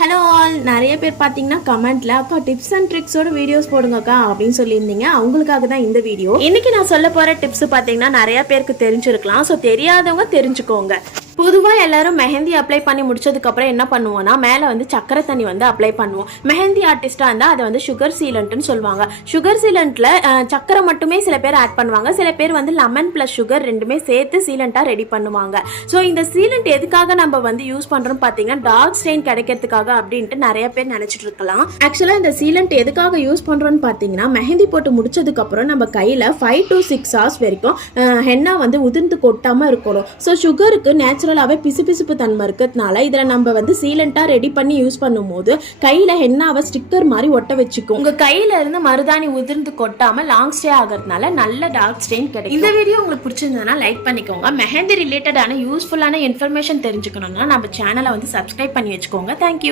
Hello all, நிறைய பேர் பார்த்தீங்கன்னா கமெண்ட்ல அக்கா டிப்ஸ் அண்ட் ட்ரிக்ஸோட வீடியோஸ் போடுங்கக்கா அப்படின்னு சொல்லியிருந்தீங்க. அவங்களுக்காக தான் இந்த வீடியோ. இன்னைக்கு நான் சொல்ல போற டிப்ஸ் பார்த்தீங்கன்னா நிறைய பேருக்கு தெரிஞ்சிருக்கலாம். ஸோ தெரியாதவங்க தெரிஞ்சுக்கோங்க. பொதுவாக எல்லாரும் மெஹந்தி அப்ளை பண்ணி முடிச்சதுக்கப்புறம் என்ன பண்ணுவோம்னா மேலே வந்து சக்கரை தண்ணி வந்து அப்ளை பண்ணுவோம். மெஹந்தி ஆர்டிஸ்டாக இருந்தால் அதை வந்து சுகர் சீலண்ட்னு சொல்லுவாங்க. சுகர் சீலண்ட்டில் சக்கரை மட்டுமே சில பேர் ஆட் பண்ணுவாங்க. சில பேர் வந்து லெமன் ப்ளஸ் சுகர் ரெண்டுமே சேர்த்து சீலண்ட்டாக ரெடி பண்ணுவாங்க. ஸோ இந்த சீலண்ட் எதுக்காக நம்ம வந்து யூஸ் பண்ணுறோம் பார்த்தீங்கன்னா டார்க் ஸ்டெயின் கிடைக்கிறதுக்காக அப்படின்ட்டு நிறைய பேர் நினச்சிட்டு இருக்கலாம். ஆக்சுவலாக இந்த சீலண்ட் எதுக்காக யூஸ் பண்ணுறோன்னு பார்த்தீங்கன்னா மெஹந்தி போட்டு முடிச்சதுக்கப்புறம் நம்ம கையில் 5 to 6 hours வரைக்கும் ஹென்னா வந்து உதிர்ந்து கொட்டாமல் இருக்கணும். ஸோ சுகருக்கு நேச்சுரலாகவே பிசுபிசுப்பு தன்மை இருக்கிறதுனால இதில் நம்ம வந்து சீலண்ட்டாக ரெடி பண்ணி யூஸ் பண்ணும்போது கையில் ஹென்னாவை ஸ்டிக்கர் மாதிரி ஒட்ட வச்சுக்கும். உங்கள் கையில இருந்து மருதாணி உதிர்ந்து கொட்டாமல் லாங் ஸ்டே ஆகிறதுனால நல்ல டார்க் ஸ்டெயின் கிடைக்கும். இந்த வீடியோ உங்களுக்கு பிடிச்சிருந்ததுன்னா லைக் பண்ணிக்கோங்க. மெஹந்தி ரிலேட்டடான யூஸ்ஃபுல்லான இன்ஃபர்மேஷன் தெரிஞ்சுக்கணும்னா நம்ம சேனலை வந்து சப்ஸ்கிரைப் பண்ணி வச்சுக்கோங்க. தேங்க்யூ.